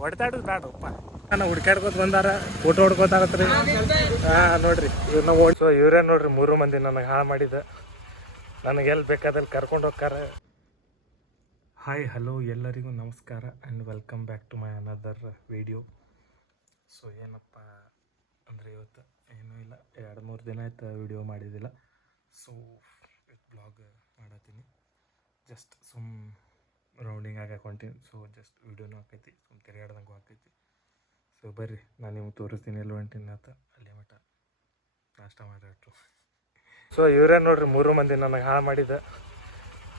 ಹೊಡೆದಾಡೋದು ಬೇಡಪ್ಪ. ನಾನು ಹುಡ್ಕಾಡ್ಕೋತ ಬಂದಾರ, ಫೋಟೋ ಹೊಡ್ಕೋತಾಗತ್ರಿ. ನೋಡ್ರಿ ಇವ್ರನ್ನ ಓಡಿಸೋ ಇವ್ರೇ ನೋಡ್ರಿ 3 ಮಂದಿ ನನಗೆ ಹಾಳು ಮಾಡಿದ. ನನಗೆ ಎಲ್ಲಿ ಬೇಕಾದಲ್ಲಿ ಕರ್ಕೊಂಡು ಹೋಗ್ತಾರೆ. ಹಾಯ್ ಹಲೋ ಎಲ್ಲರಿಗೂ ನಮಸ್ಕಾರ and welcome back to my another video. So ಏನಪ್ಪ ಅಂದರೆ ಇವತ್ತು ಏನೂ ಇಲ್ಲ, 2-3 ದಿನ ಆಯ್ತು ವಿಡಿಯೋ ಮಾಡಿದ್ದಿಲ್ಲ. ಸೊ ಬ್ಲಾಗ್ ಮಾಡತ್ತೀನಿ, ಜಸ್ಟ್ ರೌಂಡಿಂಗ್ ಆಗಕ್ಕೆ ಹೊಂಟೀನಿ. ಸೊ ಜಸ್ಟ್ ವೀಡಿಯೋನೂ ಹಾಕೈತಿ, ತಿರುಗಾಡ್ದಂಗೂ ಹಾಕೈತಿ. ಸೊ ಬರ್ರಿ ನಾನು ನಿಮ್ಗೆ ತೋರಿಸ್ತೀನಿ ಎಲ್ಲಿ ಹೊಂಟೀನಿ ಅಂತ. ಅಲ್ಲಿ ಮಟ್ಟ ನಾಷ್ಟ ಮಾಡಿಟ್ರು. ಸೊ ಇವರೇ ನೋಡ್ರಿ 3 ಮಂದಿ ನನಗೆ ಹಾಳು ಮಾಡಿದ.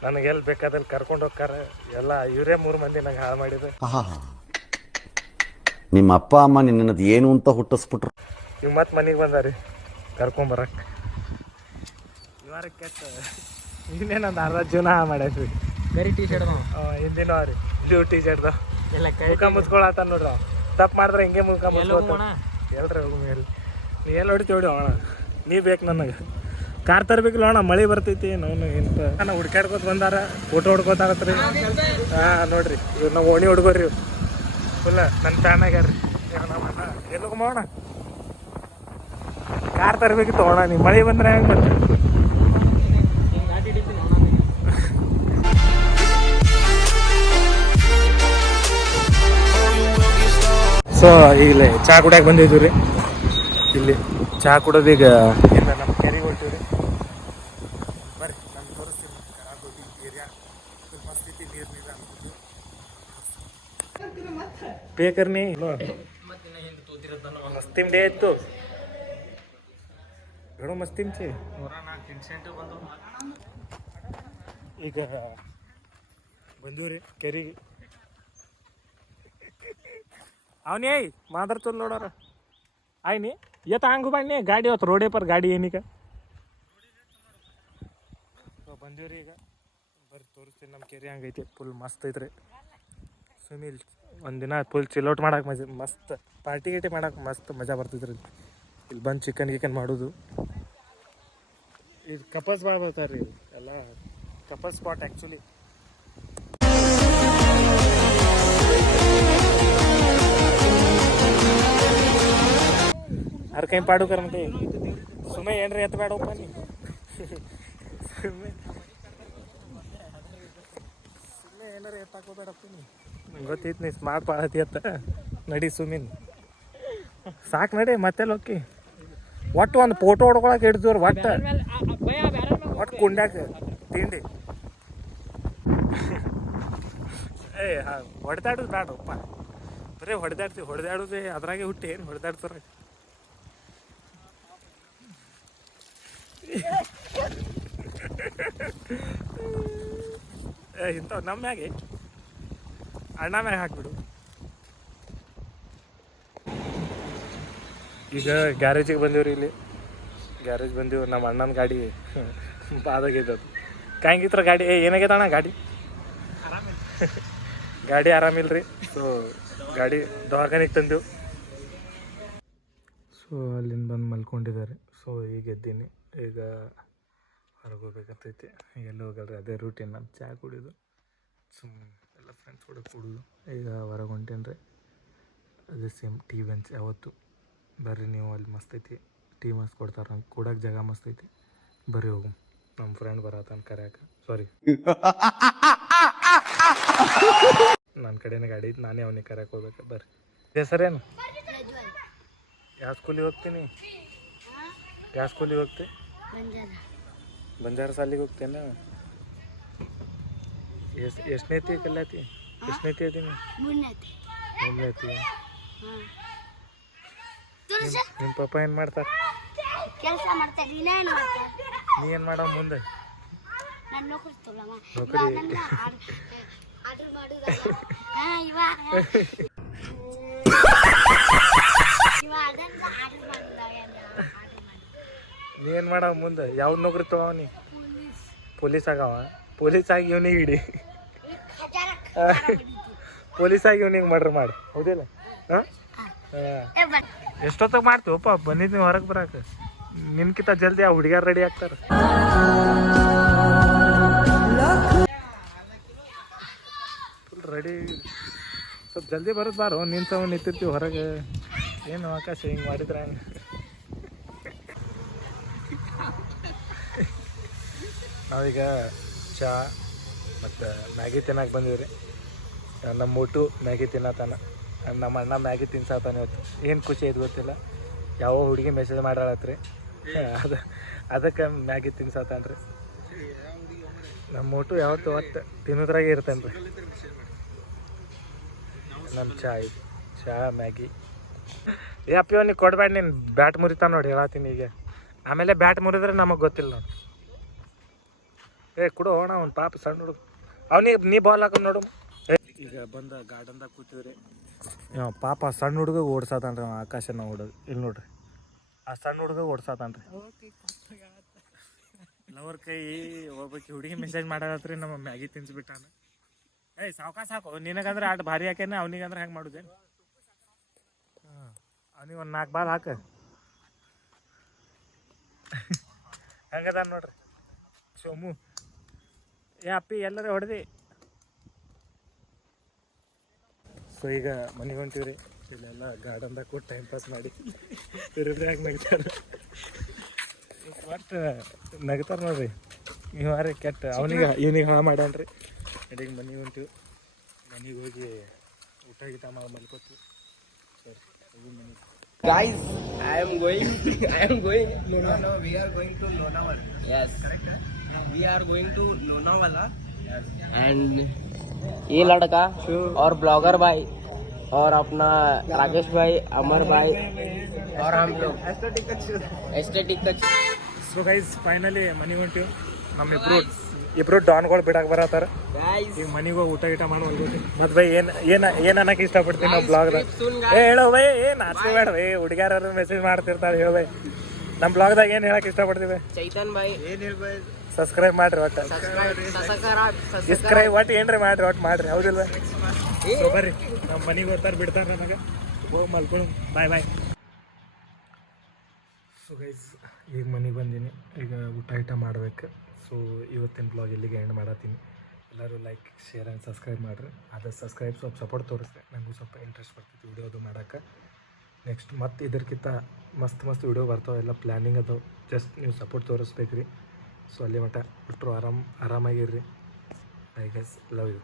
ನನಗೆ ಎಲ್ಲಿ ಬೇಕಾದಲ್ಲಿ ಕರ್ಕೊಂಡು ಹೋಗ್ತಾರೆ. ಎಲ್ಲ ಇವರೇ 3 ಮಂದಿ ನನಗೆ ಹಾಳು ಮಾಡಿದ. ನಿಮ್ಮ ಅಪ್ಪ ಅಮ್ಮ ನಿನ್ನದು ಏನು ಅಂತ ಹುಟ್ಟಿಸ್ಬಿಟ್ರು. ಇವ್ ಮತ್ತೆ ಮನೆಗೆ ಬಂದಾರಿ ಕರ್ಕೊಂಬರಕ್ಕೆ. ಇವಾರ ಕೆಟ್ಟ ಇನ್ನೇನೊಂದು ಅರ್ಧ ಜೀವನ ಮಾಡ್ಯಾರಿ. ಕರಿ ಟೀ ಶರ್ಟ್ ಹಿಂದಿನ ಅವ್ರಿ ಬ್ಲೂ ಟೀ ಶರ್ಟ್ ಮುಖ ಮುಚ್ಕೊಳತ್ತ ನೋಡ್ರಿ. ತಪ್ಪು ಮಾಡಿದ್ರೆ ಹಿಂಗೆ ಮುಖ ಮುಚ್ಕೊತ ಎಲ್ರಿ ಹೋಗು ಮೇಲೆ. ನೀ ಎಲ್ಲಿ ಹೊಡಿತಿ ಹೊಡಿ ಅಣ್ಣ, ನೀ ಬೇಕು ನನಗೆ. ಕಾರ್ ತರಬೇಕಿಲ್ಲ ಅಣ್ಣ, ಮಳೆ ಬರ್ತೈತಿ. ಇಂತ ನಾನು ಹುಡ್ಕಾಡ್ಕೋತ ಬಂದಾರ, ಫೋಟೋ ಹೊಡ್ಕೋತಾಗತ್ರಿ. ನೋಡ್ರಿ ಇವ್ರನ್ನ ಓಣಿ ಹುಡ್ಗೋರಿ ಫುಲ್ಲ ನನ್ನ ಫ್ಯಾನ್ ಆಗ್ಯಾರ್ರಿ. ಎಲ್ಲ ಹೋಗೋಣ, ಕಾರ್ ತರಬೇಕಿತ್ತು ಅಣ್ಣ. ನೀ ಮಳೆ ಬಂದ್ರೆ ಹೆಂಗೆ ಮತ್ತೆ. ಸೊ ಇಲ್ಲಿ ಚಹಾ ಕುಡಿಯಕ್ಕೆ ಬಂದಿದ್ದೀವಿ ರೀ. ಇಲ್ಲಿ ಚಹಾ ಕುಡೋದು ಈಗ ಇಲ್ಲ ನಮ್ಮ ಕೆರೆಗೆ ಹೊಲ್ತೀವಿ ರೀ. ಬರ್ರಿ ನಾನು ತೋರಿಸ್ತೀನಿ ಏರಿಯಾ. ಮಸ್ತ್ ಐತಿ, ನೀರು ಅನ್ಕೋತೀವಿ. ಬೇಕರ್ನಿ ಮಸ್ತಿಮ್ ಡೇ ಇತ್ತು ಹೇಳೋ ಮಸ್ತಿಮ್ ಚಿ. ಈಗ ಬಂದೀವಿ ರೀ ಕೆರೆಗೆ. ಅವನೇ ಮಾತಾಡ್ತದ ನೋಡೋರ ಆಯ್ನಿ ಎತ್ತ ಹಂಗು ಬಣ್ಣಿ ಗಾಡಿ ಹೊತ್ತು ರೋಡೇ ಪರ್ ಗಾಡಿ ಏನೀಗ ಬಂದೀವ್ರಿ. ಈಗ ಬರ್ರಿ ತೋರಿಸ್ತೀನಿ ನಮ್ಮ ಕೆರೆ ಹಂಗೈತಿ. ಫುಲ್ ಮಸ್ತ್ ಐತ್ರಿ. ಸುಮಿಲ್ ಒಂದಿನ ಫುಲ್ ಚಿಲ್ಲೌಟ್ ಮಾಡಕ್ಕೆ ಮಸ್ತ್ ಪಾರ್ಟಿ ಗೀಟಿ ಮಾಡಕ್ಕೆ ಮಸ್ತ್ ಮಜಾ ಬರ್ತೈತ್ರಿ. ಇಲ್ಲಿ ಬಂದು ಚಿಕನ್ ಮಾಡೋದು. ಇದು ಕಪಲ್ಸ್ ಭಾಳ ಬರ್ತಾರೆ ರೀ, ಎಲ್ಲ ಕಪಲ್ ಸ್ಪಾಟ್ ಆ್ಯಕ್ಚುಲಿ. ಹರ್ ಕೈ ಪಾಡು ಕರ್ಮತಿ ಸುಮ್ಮನೆ ಏನ್ರಿ ಎತ್ತ ಬೇಡಪ್ಪ ನೀ. ಸುಮ್ಮನೆ ಏನಾರ ಎತ್ತಾಕೋಬೇಡಪ್ಪ ನೀ. ನಂಗೆ ಗೊತ್ತೈತಿ ನೀ ಸ್ಮಾರ್ಟ್ ಪಾಳತಿ ಎತ್ತ. ನಡಿ ಸುಮಿನ್ ಸಾಕು ನಡಿ. ಮತ್ತೆಲ್ಲ ಹೋಗಿ ಒಟ್ಟು ಒಂದು ಫೋಟೋ ಹೊಡ್ಕೊಳಕ್ಕೆ ಹಿಡ್ದವ್ರು. ಒಟ್ಟು ಕುಂಡ್ಯಾಕ ತಿಂಡಿ. ಹೊಡೆದಾಡೋದು ಬೇಡಪ್ಪ, ಬರೀ ಹೊಡೆದಾಡೋದೇ ಅದ್ರಾಗೆ ಹುಟ್ಟಿ ಏನು ಹೊಡೆದಾಡ್ತಾರೆ. ಇಂಥವು ನಮ್ಮ ಮ್ಯಾಗೆ ಅಣ್ಣ ಮ್ಯಾಗ ಹಾಕ್ಬಿಡು. ಈಗ ಗ್ಯಾರೇಜಿಗೆ ಬಂದೀವ್ರಿ. ಇಲ್ಲಿ ಗ್ಯಾರೇಜ್ ಬಂದೀವಿ. ನಮ್ಮ ಅಣ್ಣನ ಗಾಡಿ ಬಾದಾಗಿದ್ದದು ಕಾಯಂಗಿತ್ರ ಗಾಡಿ ಏನಾಗೈತೆ ಅಣ್ಣ ಗಾಡಿ ಗಾಡಿ ಆರಾಮಿಲ್ಲ ರೀ. ಸೊ ಗಾಡಿ ದವಾಖಾನಿಗೆ ತಂದೆವು. ಸೊ ಅಲ್ಲಿಂದ ಬಂದು ಮಲ್ಕೊಂಡಿದ್ದಾರೆ. ಸೊ ಈಗ ಎದ್ದೀನಿ. ಈಗ ಹೊರಗೆ ಹೋಗ್ಬೇಕಂತೈತಿ. ಎಲ್ಲಿ ಹೋಗಲ್ರಿ, ಅದೇ ರೂಟೀನ್ ನಮ್ಮ ಚಹಾ ಕುಡಿಯೋದು, ಎಲ್ಲ ಫ್ರೆಂಡ್ಸ್ ಕೂಡ ಕುಡಿಯೋದು. ಈಗ ಹೊರಗೆ ಹೊಂಟೇನಿ ರೀ. ಅದೇ ಸೇಮ್ ಟೀ ಬೆಂಚ್ ಯಾವತ್ತು. ಬರ್ರಿ ನೀವು, ಅಲ್ಲಿ ಮಸ್ತ್ ಐತಿ. ಟೀ ಮಸ್ತ್ ಕೊಡ್ತಾರೆ, ನಂಗೆ ಕೂಡಕ್ಕೆ ಜಾಗ ಮಸ್ತ್ ಐತಿ. ಬರ್ರಿ ಹೋಗು. ನಮ್ಮ ಫ್ರೆಂಡ್ ಬರತ್ತಾನ ಕರ್ಯಾಕ. ಸಾರಿ ನನ್ನ ಕಡೆನೇ ಗಾಡಿ ಐತಿ, ನಾನೇ ಅವನಿಗೆ ಕರ್ಯಾಕೆ ಹೋಗ್ಬೇಕು. ಬರ್ರಿ. ಹೆಸರೇನು? ಯಾವ ಸ್ಕೂಲಿಗೆ ಹೋಗ್ತೀನಿ? ಯಾವ ಸ್ಕೂಲಿಗೆ ಹೋಗ್ತಿ? ಬಂಜಾರ ಸಾಲಿಗೆ ಹೋಗ್ತೇನೆ. ಎಷ್ಟನೇತಿ ಕಲ್ಯಾತಿ? ಎಷ್ಟನೇತಿ ಅದೀನಿ? 3ನೇತಿ. ನಿಮ್ಮ ಪಾಪ ಏನು ಮಾಡ್ತಾರೆ? ನೀ ಏನು ಮಾಡೋ ಮುಂದೆ? ನೌಕರಿ. ನೀ ಏನು ಮಾಡವ ಮುಂದೆ? ಯಾವ್ದು ನೌಕರಿ ತಗೋ ನೀ? ಪೊಲೀಸ್ ಆಗವ? ಪೊಲೀಸ್ ಆಗಿ ಇವನಿಗೆ ಹಿಡಿ. ಪೊಲೀಸ್ ಆಗಿ ಇವನಿಗೆ ಮರ್ಡರ್ ಮಾಡಿ, ಹೌದಿಲ್ಲ? ಹಾಂ, ಎಷ್ಟೊತ್ತಿಗೆ ಮಾಡ್ತೀವಪ್ಪ? ಬಂದಿದ್ದು ನೀವು ಹೊರಗೆ ಬರಾಕ. ನಿನ್ಕಿಂತ ಜಲ್ದಿ ಆ ಹುಡುಗಿಯಾರು ರೆಡಿ ಆಗ್ತಾರೆ. ಸ್ವಲ್ಪ ಜಲ್ದಿ ಬರೋದು ಬಾರೋ ನಿನ್ನ ಸಮ ನಿಂತಿರ್ತೀವಿ ಹೊರಗೆ. ಏನು ಆಕಾಶ ಹಿಂಗೆ ಮಾಡಿದ್ರೆ ಹಂಗೆ. ನಾವೀಗ ಚಹಾ ಮತ್ತು ಮ್ಯಾಗಿ ತಿನ್ನಕ್ಕೆ ಬಂದೀವಿ ರೀ. ನಮ್ಮ ಊಟ ಮ್ಯಾಗಿ ತಿನ್ನತಾನ, ನಮ್ಮ ಅಣ್ಣ ಮ್ಯಾಗಿ ತಿನ್ಸಾತಾನೆ ಇವತ್ತು. ಏನು ಖುಷಿ ಐತೆ ಗೊತ್ತಿಲ್ಲ. ಯಾವ ಹುಡುಗಿ ಮೆಸೇಜ್ ಮಾಡಾಳತ್ರಿ, ಅದಕ್ಕೆ ಮ್ಯಾಗಿ ತಿನ್ಸಾತಾನ ರೀ. ನಮ್ಮ ಊಟ ಯಾವತ್ತು ಒಟ್ಟು ತಿನ್ನೋದ್ರಾಗೆ ಇರ್ತಾನೆ ರೀ. ನಮ್ಮ ಚಹಾ ಮ್ಯಾಗಿ. ಏ ಅಪ್ಪಿಯೋ ನೀ ಕೊಡ್ಬೇಡ, ನೀನು ಬ್ಯಾಟ್ ಮುರಿತಾನ ನೋಡಿ ಹೇಳತ್ತೀನಿ ಈಗ. ಆಮೇಲೆ ಬ್ಯಾಟ್ ಮುರಿದ್ರೆ ನಮಗೆ ಗೊತ್ತಿಲ್ಲ ನೋಡಿ. ಏ ಕೊಡು ಹೋಣ ಅವ್ನು ಪಾಪ ಸಣ್ಣ ಹುಡುಗ, ಅವನಿಗೆ ನೀ ಬಾಲ್ ಹಾಕೊಂಡು ನೋಡು. ಈಗ ಬಂದ ಗಾರ್ಡನ್ದಾಗ ಕೂತಿವ್ರಿ. ಪಾಪ ಸಣ್ಣ ಹುಡುಗ ಓಡ್ಸಾತಾನ್ರಿ ಅವ ಆಕಾಶನ ಹುಡುಗ. ಇಲ್ಲಿ ನೋಡ್ರಿ ಆ ಸಣ್ಣ ಹುಡುಗ ಓಡ್ಸಾತಾನ್ರಿ. ಲವರ್ ಕೈ ಹೋಗ್ಬೇಕು ಹುಡುಗಿ ಮೆಸೇಜ್ ಮಾಡತ್ರಿ, ನಮ್ಮ ಮ್ಯಾಗಿ ತಿನ್ಸ್ಬಿಟ್ಟಾನ. ಏಯ್ ಸಾವ್ಕಾಸ ಸಾಕು, ನಿನಗಂದ್ರೆ ಆಟ ಭಾರಿ ಹಾಕೇನ, ಅವನಿಗಂದ್ರೆ ಹೆಂಗೆ ಮಾಡುದೇನು? ಹಾಂ ಅವನಿಗೆ ಒಂದು 4 ಬಾಲ್ ಹಾಕ. ಹಂಗದ ನೋಡ್ರಿ ಸೋಮು. ಏ ಅಪ್ಪಿ ಎಲ್ಲರೂ ಹೊಡೆದಿ. ಸೊ ಈಗ ಮನೆಗೆ ಹೊಂಟಿವ್ರಿ. ಇಲ್ಲೆಲ್ಲ ಗಾರ್ಡನ್ದಾಗ ಕೊಟ್ಟು ಟೈಮ್ ಪಾಸ್ ಮಾಡಿ ತಿರುಗ್ರಾಗ ನಗ್ತಾರೆ. ಒಟ್ಟು ನಗ್ತಾರೆ ನೋಡ್ರಿ. ಇವಾರ ಕೆಟ್ಟ ಇವನಿಗೆ ಹಾಳು ಮಾಡ್ಯಾನ್ರಿ. ಅಡಿಗೆ ಮನೆಗೆ ಹೊಂಟಿವಿ. ಮನೆಗೆ ಹೋಗಿ ಊಟ ಗೀಟ ಮಾಡಿ ಮಲ್ಕೋತೀವಿ. ಸರಿ ಹೋಗಿ ಮನೆಗೆ. Guys, I am going Lonavala. No, we are going to Lonavala. Yes. Correct. We are going to Lonavala. Yes. And ये लड़का और ब्लॉगर भाई और अपना राकेश भाई, अमर भाई और हम लोग एस्थेटिक का ಸೊ ಗೈಸ್ ಫೈನಲಿ ಮನೆಗೆ ಹೊಂಟಿವಿ. ನಮ್ಮ ಇಬ್ರು ಡಾನ್ಗಳು ಬಿಡಕ್ಕೆ ಬರತ್ತಾರ. ಈಗ ಮನೆಗೆ ಹೋಗಿ ಊಟ ಗೀಟ ಮಾಡಿ ಹೊಲ್ಕೋತಿ. ಮತ್ತು ಬೈ ಏನು ಅನ್ನಕ್ಕೆ ಇಷ್ಟಪಡ್ತೀನಿ ನಾವು ಬ್ಲಾಗ್ದಾಗ. ಹೇಳೋ ಬೈ, ನಾಚಿಕೆ ಬೇಡ ಬೈ, ಹುಡುಗ್ಯಾರು ಮೆಸೇಜ್ ಮಾಡ್ತಿರ್ತಾರೆ. ಹೇಳೋ ಬೈ, ನಮ್ಮ ಬ್ಲಾಗ್ದಾಗ ಏನು ಹೇಳಕ್ಕೆ ಇಷ್ಟಪಡ್ತೀವಿ? ಚೈತನ್ ಭಾई ಏನು ಹೇಳ್ಬಾಯ್, ಸಬ್ಸ್ಕ್ರೈಬ್ ಮಾಡ್ರಿ ಒಟ್ಟು. ಸಬ್ಸ್ಕ್ರೈಬ್ ಒಟ್ಟು ಏನ್ರಿ ಮಾಡ್ರಿ, ಒಟ್ಟು ಮಾಡ್ರಿ. ಹೌದಿಲ್ವ? ಸೊ ಬರ್ರಿ, ನಮ್ಮ ಮನೆಗೆ ಹೋಗ್ತಾರೆ, ಬಿಡ್ತಾರೆ ನಮಗೆ. ಹೋಗಿ ಮಲ್ಕೊಂಡು ಬಾಯ್ ಬಾಯ್. ಸೊ ಗೈಸ್ ಈಗ ಮನೆಗೆ ಬಂದೀನಿ. ಈಗ ಊಟ ಗೀಟ ಮಾಡ್ಬೇಕು. ಸೊ ಇವತ್ತಿನ ಬ್ಲಾಗ್ ಇಲ್ಲಿಗೆ ಎಂಡ್ ಮಾಡತ್ತೀನಿ. ಎಲ್ಲರೂ ಲೈಕ್, ಶೇರ್ ಆ್ಯಂಡ್ ಸಬ್ಸ್ಕ್ರೈಬ್ ಮಾಡಿರಿ. ಆದಷ್ಟು ಸಬ್ಸ್ಕ್ರೈಬ್ ಸ್ವಲ್ಪ ಸಪೋರ್ಟ್ ತೋರಿಸ್ರಿ, ನನಗೂ ಸ್ವಲ್ಪ ಇಂಟ್ರೆಸ್ಟ್ ಬರ್ತೈತಿ ವಿಡಿಯೋದು ಮಾಡೋಕ್ಕೆ. ನೆಕ್ಸ್ಟ್ ಮತ್ತು ಇದಕ್ಕಿಂತ ಮಸ್ತ್ ವಿಡಿಯೋ ಬರ್ತಾವೆ, ಎಲ್ಲ ಪ್ಲ್ಯಾನಿಂಗ್ ಅದಾವೆ. ಜಸ್ಟ್ ನೀವು ಸಪೋರ್ಟ್ ತೋರಿಸ್ಬೇಕು ರೀ. ಸೊ ಅಲ್ಲಿ ಮಟ್ಟ ಬಿಟ್ಟರು ಆರಾಮಾಗಿರ್ರಿ. I guess love you.